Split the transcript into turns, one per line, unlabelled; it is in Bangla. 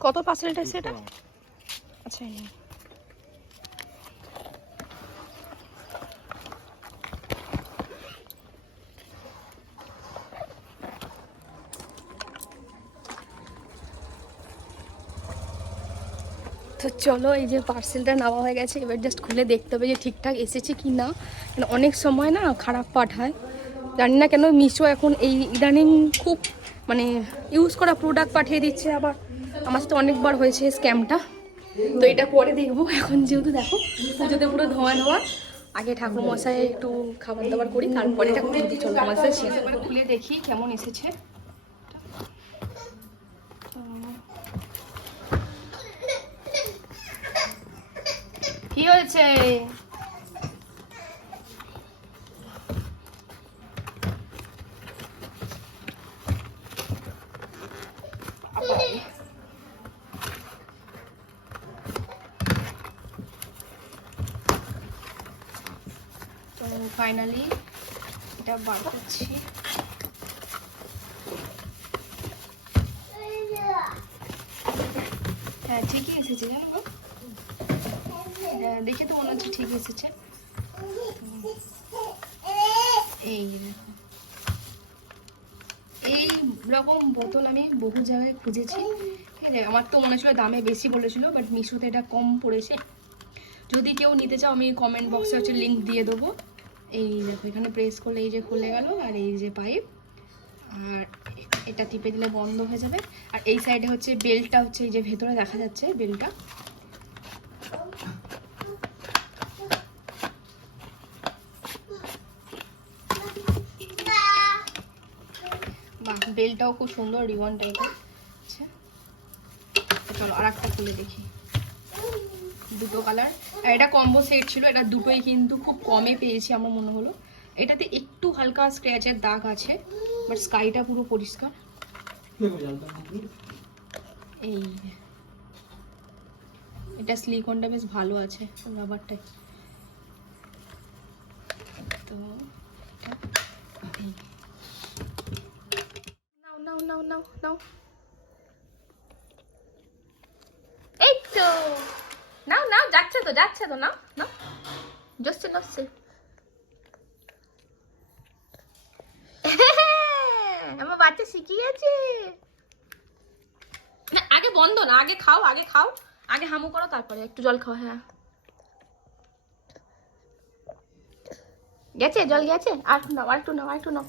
কত পার্সেন্ট আছে এটা আচ্ছা তো চলো এই যে পার্সেলটা নেওয়া হয়ে গেছে এবার জাস্ট খুলে দেখতে হবে যে ঠিকঠাক এসেছে কি না অনেক সময় না খারাপ পাঠায় জানি না কেন মিশো এখন এই ইদানিং খুব মানে ইউজ করা প্রোডাক্ট পাঠিয়ে দিচ্ছে আবার। আমার সাথে অনেকবার হয়েছে স্ক্যামটা তো এটা পরে দেখব। এখন যেহেতু দেখো, পুজোতে পুরো ধোয়া ধোয়া। আগে ঠাকুর মশাই একটু খাবার দাবার করি, তারপরে সাথে। খুলে দেখি কেমন এসেছে। কি হয়েছে? তো ফাইনালি এটা বার করছি। হ্যাঁ ঠিকই এসেছে, জানো গো? দেখে তো মনে হচ্ছে ঠিক এসেছে। এই এই রকম বোতল আমি বহু জায়গায় খুঁজেছি। ঠিক আছে আমার তো মনে হচ্ছিল দামে বেশি বলেছিল বাট মিশোতে এটা কম পড়েছে। যদি কেউ নিতে চাও, আমি কমেন্ট বক্সে হচ্ছে লিঙ্ক দিয়ে দেবো। এই এখানে প্রেস করলে এই যে খুলে গেল আর এই যে পাইপ আর এটা টিপে দিলে বন্ধ হয়ে যাবে। আর এই সাইডে হচ্ছে বেলটা হচ্ছে এই যে ভেতরে দেখা যাচ্ছে বেলটা বেলটাও খুব সুন্দর রিবন টাইপের আচ্ছা চলো আর একটা খুলে দেখি। দুটো কালার আর এটা কম্বো সেট ছিল, এটা দুটোই কিন্তু খুব কমে পেয়েছি আমার মনে হলো। এটাতে একটু হালকা স্ক্র্যাচের দাগ আছে বাট স্কাইটা পুরো পরিষ্কার। এই। এটা স্লিকনটা বেশ ভালো আছে রাবারটাই তো। নাও নাও নাও নাও নাও এই তো নাও নাও যাচ্ছে তো যাচ্ছে তো, নাও নাও। জসছে নসছে আমার বাচ্চা শিখে গেছে। না, আগে বন্ধ না, আগে খাও আগে খাও। আগে হামু করো, তারপরে একটু জল খাও হ্যাঁ। গেছে, জল গেছে? আর নাও, আর একটু নাও, আর একটু নাও।